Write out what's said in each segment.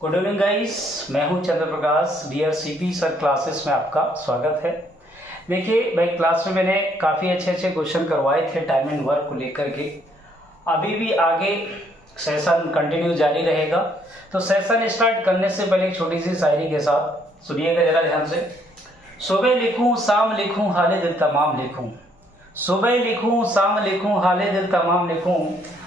Good evening guys, मैं हूं चंद्र प्रकाश। डीआरसीपी sir classes में आपका स्वागत है। देखिए भाई, क्लास में मैंने काफ़ी अच्छे क्वेश्चन करवाए थे टाइम एंड वर्क को लेकर के। अभी भी आगे सेशन कंटिन्यू जारी रहेगा। तो सेशन स्टार्ट करने से पहले एक छोटी सी शायरी के साथ सुनिएगा जरा ध्यान से। सुबह लिखूं शाम लिखूं हाले दिल तमाम लिखूं, सुबह लिखूं शाम लिखूं हाले दिल तमाम लिखूं,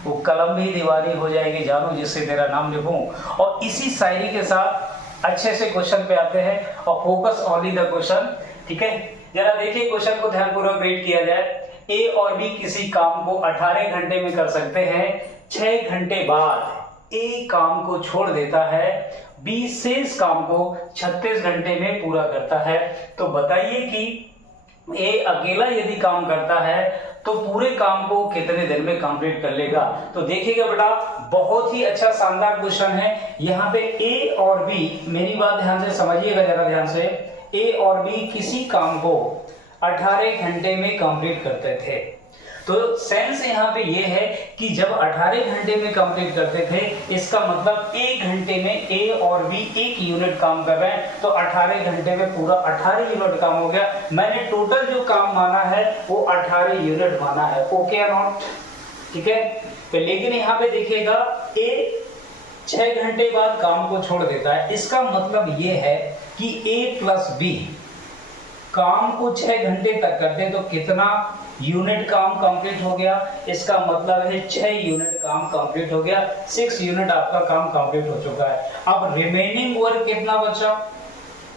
वो कलम भी दीवानी हो जाएगी जानू जिससे तेरा नाम लिखूं। और इसी शायरी के साथ अच्छे से क्वेश्चन पे आते हैं और फोकस ओनली द क्वेश्चन। ठीक है, जरा देखिए क्वेश्चन को ध्यानपूर्वक रीड किया जाए। ए और बी किसी काम को 18 घंटे में कर सकते हैं। 6 घंटे बाद ए काम को छोड़ देता है, बी शेष काम को 36 घंटे में पूरा करता है। तो बताइए कि ए अकेला यदि काम करता है तो पूरे काम को कितने दिन में कंप्लीट कर लेगा। तो देखिएगा बेटा, बहुत ही अच्छा शानदार क्वेश्चन है। यहाँ पे ए और बी, मेरी बात ध्यान से समझिएगा जरा ध्यान से। ए और बी किसी काम को 18 घंटे में कंप्लीट करते थे। तो सेंस यहाँ पे ये है कि जब 18 घंटे में कंप्लीट करते थे, इसका मतलब 1 घंटे में ए और बी 1 यूनिट काम कर रहे हैं। तो 18 घंटे में पूरा 18 यूनिट काम हो गया। मैंने टोटल जो काम माना है वो 18 यूनिट माना है। ओके या नॉट? ठीक है। तो लेकिन यहाँ पे देखिएगा, ए 6 घंटे बाद काम को छोड़ देता है। इसका मतलब ये है कि ए प्लस बी काम को 6 घंटे तक करते हैं तो कितना यूनिट काम कंप्लीट हो गया। इसका मतलब है 6 यूनिट काम कंप्लीट हो गया। 6 यूनिट आपका काम कंप्लीट हो चुका है। अब रिमेनिंग वर्क कितना बचा?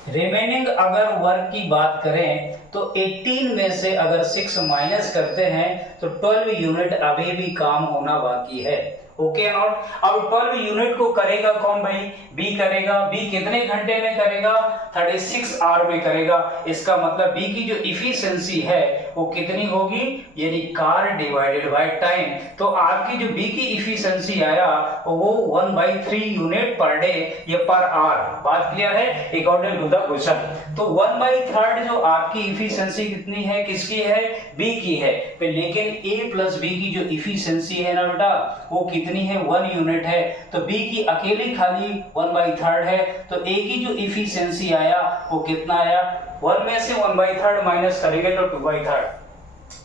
रिमेनिंग अगर वर्क की बात करें तो 18 में से अगर 6 माइनस करते हैं तो 12 यूनिट अभी भी काम होना बाकी है। Okay not? अब 12 यूनिट को करेगा कौन भाई? बी करेगा। बी कितने घंटे में करेगा? 36 आवर में करेगा। इसका मतलब बी की जो इफिशिएंसी है वो कितनी होगी? यानी कार डिवाइडेड बाय टाइम। तो आपकी जो बी की इफिशिएंसी आया वो 1/3 यूनिट पर डे या पर आवर। बात क्लियर है? According to the question. तो 1/3 जो आपकी इफिशिएंसी कितनी है? किसकी है? बी की है। लेकिन ए प्लस बी की जो इफिशिएंसी है ना बेटा, वो कितनी है? 1 यूनिट है। तो बी की अकेली खाली 1/3 है। तो ए की जो इफिशिएंसी आया वो कितना आया? 1 में से 1/3 माइनस करेंगे तो 2/3।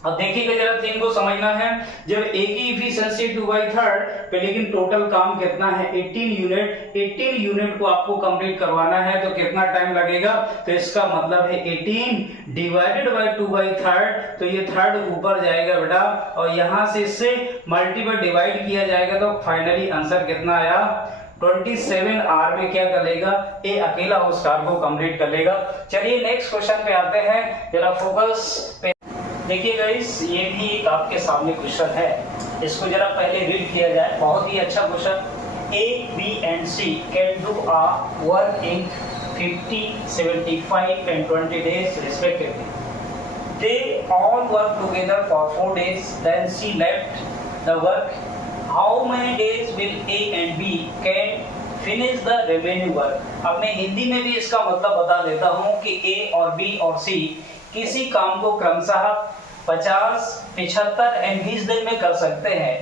अब देखिएगा जरा, 3 को समझना है। जब ए की इफिशिएंसी 2/3 पे, लेकिन टोटल काम कितना है? 18 यूनिट। 18 यूनिट को आपको कंप्लीट करवाना है तो कितना टाइम लगेगा? तो इसका मतलब है 18 डिवाइडेड बाय 2/3। तो ये थर्ड ऊपर जाएगा बेटा और यहां से इससे मल्टीपल डिवाइड किया जाएगा तो फाइनली आंसर कितना आया? 27 आवर में क्या कर लेगा? ए अकेला उस कार को कंप्लीट कर लेगा। चलिए नेक्स्ट क्वेश्चन पे आते हैं, जरा फोकस पे देखिए गाइस। ये भी एक आपके सामने क्वेश्चन है, इसको जरा पहले रीड किया जाए। बहुत ही अच्छा question. A, B and C can do a work in 50, 75 and 20 days respectively. They all work together for 4 days. Then C left the work. How many days will A and B can finish the remaining work? अब मैं हिंदी में भी इसका मतलब बता देता हूँ कि A और B और C किसी काम को क्रमशः 50, 75 और 20 दिन में कर सकते हैं।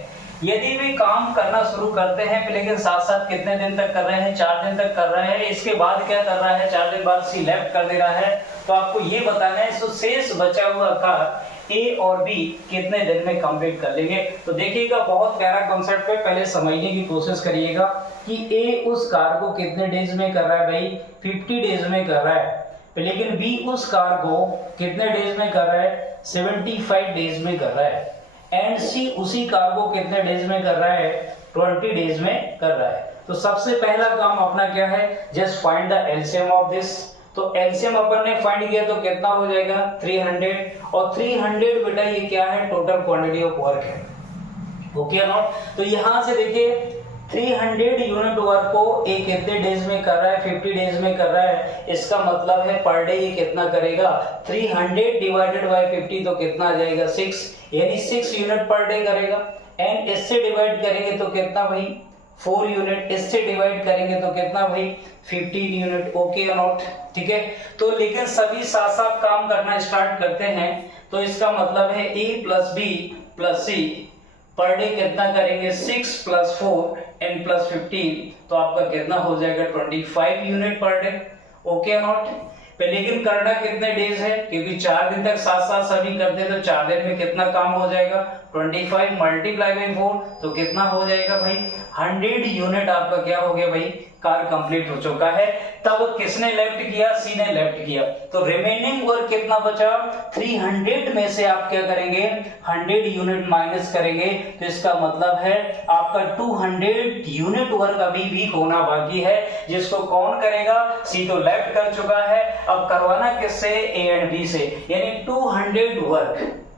यदि वे काम करना शुरू करते हैं लेकिन साथ साथ कितने दिन तक कर रहे हैं? 4 दिन तक कर रहे हैं। इसके बाद क्या कर रहा है? 4 दिन बाद सी लेफ्ट कर दे रहा है। तो आपको ये बताना है तो शेष बचा हुआ कार्य ए और बी कितने दिन में कंप्लीट कर लेंगे। तो देखिएगा, बहुत प्यारा कॉन्सेप्ट है, पहले समझने की कोशिश करिएगा कि ए उस कार्य को कितने डेज में कर रहा है भाई? 50 डेज में कर रहा है। लेकिन बी उस कार्य को कितने डेज में कर रहा है? 75 डेज में कर रहा है। एंड सी उसी कार्य को कितने डेज में कर रहा है? 20 डेज में कर रहा है। तो सबसे पहला काम अपना क्या है? Just find the LCM of this. तो एलसीएम अपन ने फाइंड किया तो कितना हो जाएगा? 300। और 300 बेटा ये क्या है? टोटल क्वांटिटी ऑफ वर्क है। Okay not? तो यहां से देखिए 300 यूनिट वर्क को ए कितने डेज में कर रहा है? 50 डेज में कर रहा है। इसका मतलब है पर डे ये कितना करेगा? 300 डिवाइडेड बाय 50 तो कितना आ जाएगा? 6, यानी 6 यूनिट पर डे करेगा। एंड इससे डिवाइड करेंगे तो कितना भाई? 4 यूनिट। इससे डिवाइड करेंगे तो कितना भाई? 15 यूनिट। ओके या नॉट? ठीक है। तो लेकिन सभी साथ साथ काम करना स्टार्ट करते हैं तो इसका मतलब है ए प्लस बी प्लस सी पर डे कितना करेंगे? 6 + 4 n प्लस 15, तो आपका कितना हो जाएगा 25 unit per day. Okay not? पे लेकिन करना कितने डेज है, क्योंकि 4 दिन तक साथ साथ सभी करते हैं, तो 4 दिन में कितना काम हो जाएगा 25 मल्टीप्लाई बाई 4, तो कितना हो जाएगा भाई 100 यूनिट आपका क्या हो गया भाई कार्य कंप्लीट हो चुका है। तब किसने लेफ्ट किया, सी ने लेफ्ट किया, तो रिमेनिंग वर्क कितना बचा 300 में से आप क्या करेंगे 100 यूनिट माइनस करेंगे, तो इसका मतलब है आपका 200 यूनिट वर्क अभी भी होना बाकी है, जिसको कौन करेगा, सी तो लेफ्ट कर चुका है, अब करवाना किससे, ए एंड बी से, यानी 200 वर्क,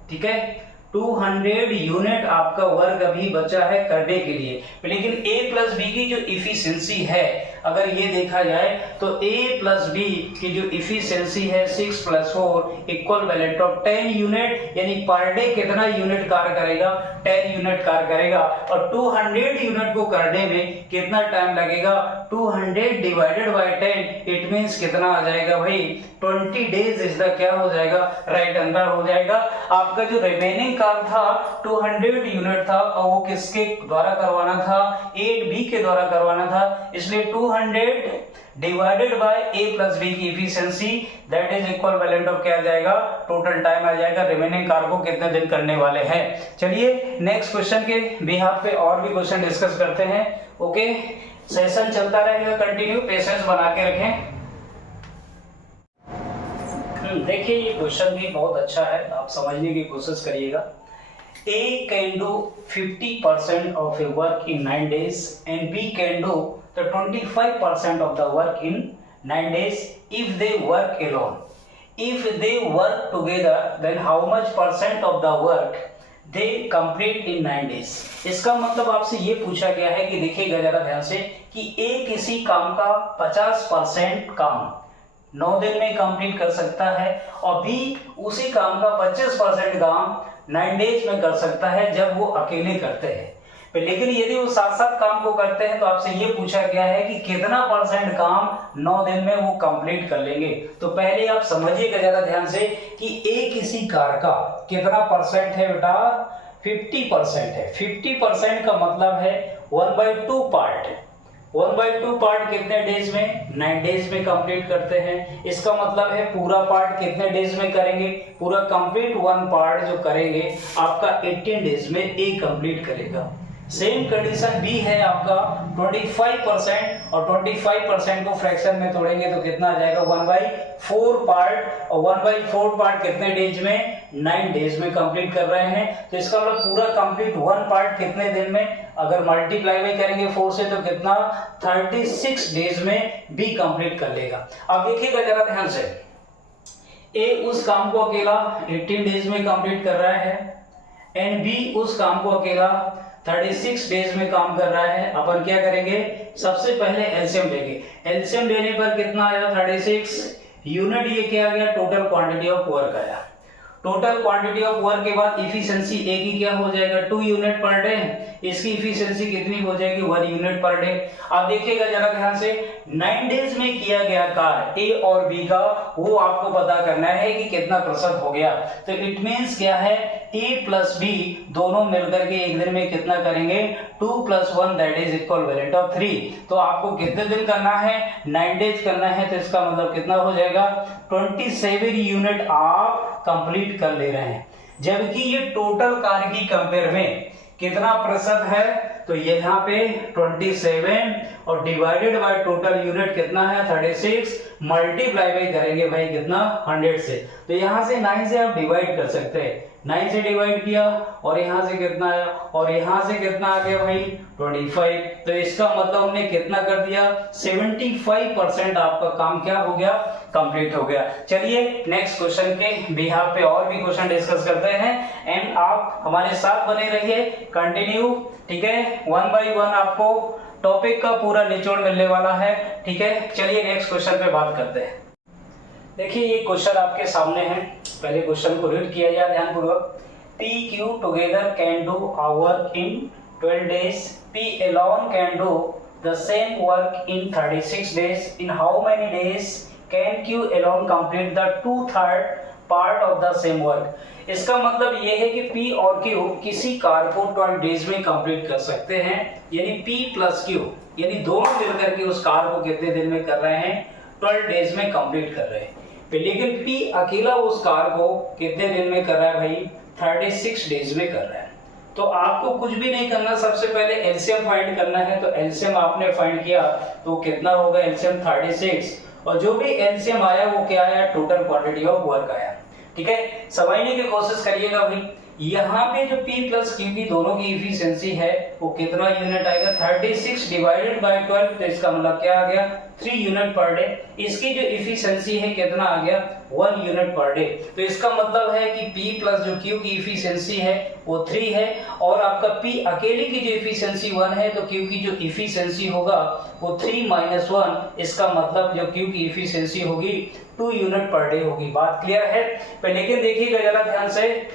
ठीक है 200 यूनिट आपका वर्क अभी बचा है करने के लिए। लेकिन a प्लस बी की जो इफिशिएंसी है, अगर ये देखा जाए तो a प्लस बी की जो इफिशिएंसी है 6 plus 4 equal value of 10 unit, यानी पर डे कितना यूनिट कार्य करेगा 10 यूनिट कार्य करेगा, और 200 यूनिट को करने में कितना टाइम लगेगा 200 डिवाइडेड बाय 10, इट मींस कितना आ जाएगा भाई 20 डेज, इसका क्या हो जाएगा राइट आंसर हो जाएगा। आपका जो रिमेनिंग काम था 200 यूनिट था और वो किसके द्वारा करवाना था, 8b के द्वारा करवाना था, इसलिए 200 divided by a plus b की efficiency that is equal value of क्या आ जाएगा टोटल टाइम आ जाएगा, रिमेनिंग कार्य को कितने दिन करने वाले हैं। चलिए नेक्स्ट क्वेश्चन के बिहाफ पे और भी क्वेश्चन डिस्कस करते हैं। ओके, सेशन चलता रहेगा कंटिन्यू, पेशेंस बना के रखें। देखिए ये क्वेश्चन भी बहुत अच्छा है, आप समझने की कोशिश करिएगा। A can do 50% of a work in 9 days and B can do the 25% of the work in 9 days if they work alone. If they work together, then how much percent of the work they complete in 9 days? इसका मतलब आपसे ये पूछा गया है कि देखिएगा जरा ध्यान से कि A किसी काम का 50% काम 9 दिन में कंप्लीट कर सकता है और बी उसी काम का 25% काम 9 डेज में कर सकता है जब वो अकेले करते हैं। लेकिन यदि वो साथ साथ काम को करते हैं तो आपसे ये पूछा गया है कि कितना परसेंट काम 9 दिन में वो कंप्लीट कर लेंगे। तो पहले आप समझिएगा जरा ध्यान से कि ए किसी कार का कितना परसेंट है बेटा 50% है। 50% का मतलब है 1/2 पार्ट। 1/2 पार्ट कितने डेज में 9 डेज में कंप्लीट करते हैं। इसका मतलब है पूरा पार्ट कितने डेज में करेंगे, पूरा कंप्लीट 1 पार्ट जो करेंगे आपका 18 डेज में ए कंप्लीट करेगा। सेम कंडीशन बी है आपका 25% और 25% को फ्रैक्शन में तोड़ेंगे तो कितना आ जाएगा 1/4 पार्ट, और 1/4 पार्ट कितने डेज में 9 डेज में कंप्लीट कर रहे हैं। तो इसका मतलब पूरा कंप्लीट 1 पार्ट कितने दिन में, अगर मल्टीप्लाई में करेंगे 4 से तो कितना 36 डेज में बी कंप्लीट कर लेगा। अब देखिएगा जरा ध्यान से, ए उस काम को अकेला 18 डेज में कंप्लीट कर रहा है एंड बी उस काम को अकेला 36 डेज में काम कर रहा है। अपन क्या करेंगे, सबसे पहले एलसीएम लेंगे। एलसीएम लेने पर कितना आया 36 यूनिट, ये क्या आ गया टोटल क्वांटिटी ऑफ वर्क आया। टोटल क्वांटिटी ऑफ वर्क के बाद इफिशिएंसी ए की क्या हो जाएगा 2 यूनिट पर डे, इसकी इफिशिएंसी कितनी हो जाएगी 1 यूनिट पर डे। अब देखिएगा जरा ध्यान से 9 डेज में किया गया कार्य ए और बी का वो आपको पता करना है कि कितना प्रतिशत हो गया। तो इट मींस क्या है ए प्लस बी दोनों मिलकर के एक दिन में कितना करेंगे 2 + 1 that is equal value of 3। तो आपको कितने दिन करना है 9 डेज करना है, तो इसका मतलब कितना हो जाएगा 27 यूनिट आप कंप्लीट कर ले रहे हैं। जबकि ये टोटल कार्य की कंपेयर में कितना प्रतिशत है, तो ये यहाँ पे 27 और डिवाइडेड बाय टोटल यूनिट कितना है 36, मल्टीप्लाई बाय करेंगे भाई कितना 100 से। तो यहाँ से 9 से आप डिवाइड कर सकते हैं, 9 से डिवाइड किया और यहाँ से कितना आया और यहाँ से कितना आ गया भाई 25। तो इसका मतलब हमने कितना कर दिया 75% आपका काम क्या हो गया कंप्लीट हो गया। चलिए नेक्स्ट क्वेश्चन के बिहाफ पे और भी क्वेश्चन डिस्कस करते हैं एंड आप हमारे साथ बने रहिए कंटिन्यू, ठीक है। 1 बाय 1 आपको टॉपिक का पूरा निचोड़ मिलने वाला है, ठीक है। चलिए नेक्स्ट क्वेश्चन पे बात करते हैं। देखिए ये क्वेश्चन आपके सामने है, पहले क्वेश्चन को रीड किया जाए ध्यानपूर्वक। P Q together can do our work in 12 days. P alone can do the same work in 36 days. In how many days can Q alone complete the 2/3 part of the same work? इसका मतलब ये है कि P और Q किसी कार्य को 12 days में कंप्लीट कर सकते हैं, यानी P प्लस Q यानी दोनों मिलकर के उस कार्य को कितने दिन में कर रहे हैं, 12 डेज में कंप्लीट कर रहे हैं। लेकिन P अकेला उस कार्य को कितने दिन में कर रहा है भाई, 36 डेज में कर रहा है। तो आपको कुछ भी नहीं करना, सबसे पहले एलसीएम फाइंड करना है। तो एलसीएम आपने फाइंड किया तो कितना होगा, एलसीएम 36, और जो भी एलसीएम आया वो क्या आया, टोटल क्वांटिटी ऑफ वर्क आया। ठीक है, समझने की कोशिश करिएगा भाई। यहाँ पे जो P प्लस Q की दोनों की इफिशियंसी है वो कितना यूनिट आएगा, 36 डिवाइडेड बाय 12, तो इसका मतलब क्या आ गया, 3 यूनिट पर डे। इसकी जो इफिशियंसी है कितना आ गया, 1 यूनिट पर डे। तो इसका मतलब है कि P प्लस जो Q की इफिशियंसी है वो 3 है, और आपका P अकेले की जो इफिशियंसी 1 है, तो Q की जो इफिशियंसी होगा वो 3 माइनस 1, इसका मतलब जो Q की इफिशियंसी होगी 2 यूनिट पर डे होगी। बात क्लियर है। लेकिन देखिएगा जरा ध्यान से,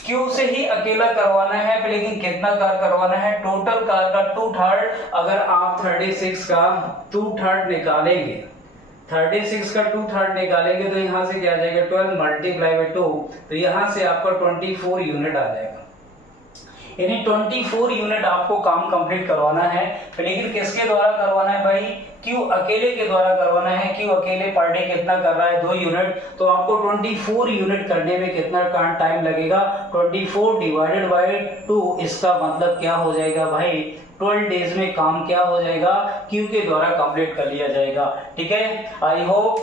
Q से ही अकेला करवाना है, लेकिन कितना कार करवाना है, टोटल कार का 2/3। अगर आप 36 का 2/3 निकालेंगे, 36 का 2/3 निकालेंगे तो यहाँ से क्या आ जाएगा, 12 मल्टीप्लाई बाय 2, तो यहाँ से आपका 24 यूनिट आ जाएगा। यानी 24 यूनिट आपको काम कंप्लीट करवाना है। लेकिन किसके द्वारा करवाना है भाई, Q अकेले के द्वारा करवाना है। Q अकेले पर डे कितना कर रहा है, 2 यूनिट, तो आपको 24 यूनिट करने में कितना टाइम लगेगा, 24 डिवाइडेड बाय 2, इसका मतलब क्या हो जाएगा भाई, 12 डेज में काम क्या हो जाएगा, Q के द्वारा कंप्लीट कर लिया जाएगा। ठीक है, आई होप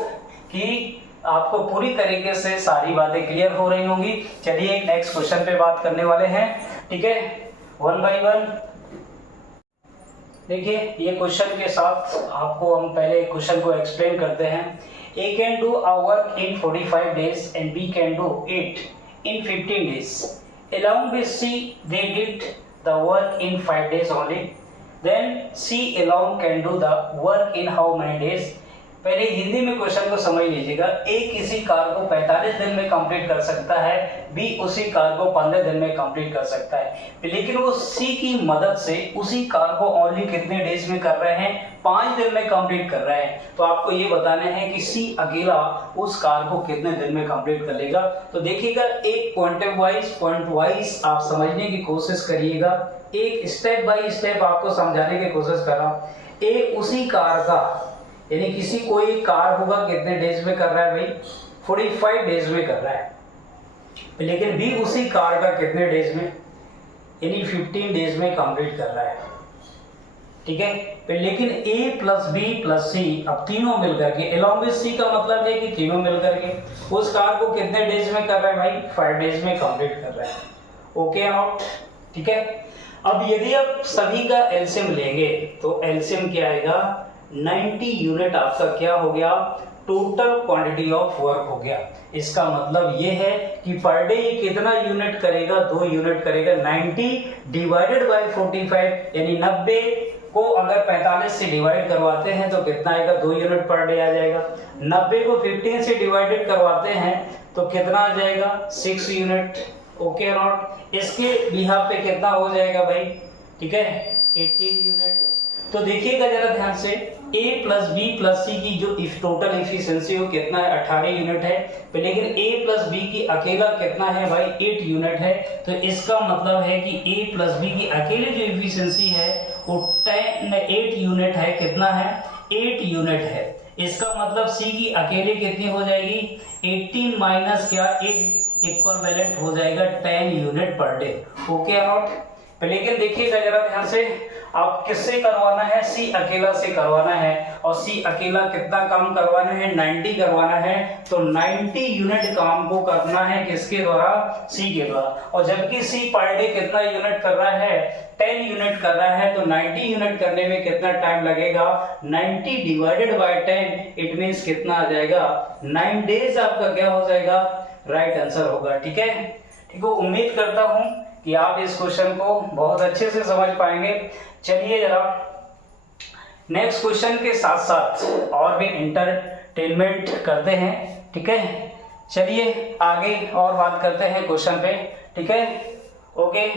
कि आपको पूरी तरीके से सारी बातें क्लियर हो रही होंगी। चलिए एक नेक्स्ट क्वेश्चन पे बात करने वाले हैं। ठीक है, 1 बाय 1 देखिए, ये क्वेश्चन के साथ आपको हम पहले क्वेश्चन को एक्सप्लेन करते हैं। A can do a work in 45 days and B can do it in 15 days. Along with C, they did the work in 5 days only. Then C alone can do the work in how many days? पहले हिंदी में question को समझ लीजिएगा। ए किसी car को 45 दिन में complete कर सकता है, बी उसी कार को 15 दिन में कंप्लीट कर सकता है, लेकिन वो सी की मदद से उसी कार को ओनली कितने डेज में कर रहे हैं, 5 दिन में कंप्लीट कर रहे हैं। तो आपको ये बताना है कि सी अकेला उस कार को कितने दिन में कंप्लीट कर लेगा। तो देखिएगा, एक पॉइंट वाइज आप समझने की कोशिश करिएगा, एक स्टेप बाय स्टेप आपको समझाने की कोशिश कर रहा हूँ। ए उसी कार का, यानी किसी कोई कार होगा कितने डेज में कर रहा है भाई, 45 डेज में कर रहा है, लेकिन बी उसी कार का कितने डेज में, यानी 15 डेज में कंप्लीट कर रहा है। ठीक है, लेकिन ए प्लस बी प्लस सी, अब तीनों मिलकर के, अलॉन्ग विद सी का मतलब है कि तीनों मिलकर के उस कार को कितने डेज में कर रहा है भाई, 5 डेज में कंप्लीट कर रहा है। ओके नॉट, ठीक है। अब यदि आप सभी का एलसीएम लेंगे तो एलसीएम क्या आएगा, 90 यूनिट आपका क्या हो गया, टोटल क्वांटिटी ऑफ वर्क हो गया। इसका मतलब ये है कि पर डे ये कितना यूनिट करेगा, 2 यूनिट करेगा। 90 डिवाइडेड बाय 45, यानी 90 को अगर 45 से डिवाइड करवाते हैं तो कितना आएगा, 2 यूनिट पर डे आ जाएगा। 90 को 15 से डिवाइडेड करवाते हैं तो कितना आ जाएगा, 6 यूनिट। ओके नॉट, इसके बिहाफ पे कितना हो जाएगा भाई, ठीक है, 18 यूनिट। तो देखिएगा जरा ध्यान से, A प्लस बी प्लस सी की जो टोटल इफिशियंसी हो कितना है, 18 यूनिट है, लेकिन A प्लस बी की अकेला कितना है भाई, 8 यूनिट है। तो इसका मतलब है कि A प्लस बी की अकेले जो इफिशियंसी है वो 8 यूनिट है। कितना है, 8 यूनिट है। इसका मतलब C की अकेले कितनी हो जाएगी, 18 माइनस क्या, 8 इक्विवेलेंट हो जाएगा 10 unit per day. Okay not. लेकिन देखिएगा जरा ध्यान से, आप किससे करवाना है, सी अकेला से करवाना है, और सी अकेला कितना काम करवाना है, 90 करवाना है। तो 90 यूनिट काम को करना है किसके द्वारा, सी के द्वारा। और जबकि सी पर डे कितना यूनिट कर रहा है, 10 यूनिट कर रहा है, तो 90 यूनिट करने में कितना टाइम लगेगा, 90 डिवाइडेड बाय 10, इट मींस कितना आ जाएगा, 9 डेज आपका क्या हो जाएगा, राइट आंसर होगा। ठीक है, ठीक है, उम्मीद करता हूं कि आप इस क्वेश्चन को बहुत अच्छे से समझ पाएंगे। चलिए जरा नेक्स्ट क्वेश्चन के साथ साथ और भी इंटरटेनमेंट करते हैं। ठीक है, चलिए आगे और बात करते हैं क्वेश्चन पे। ठीक है, ओके।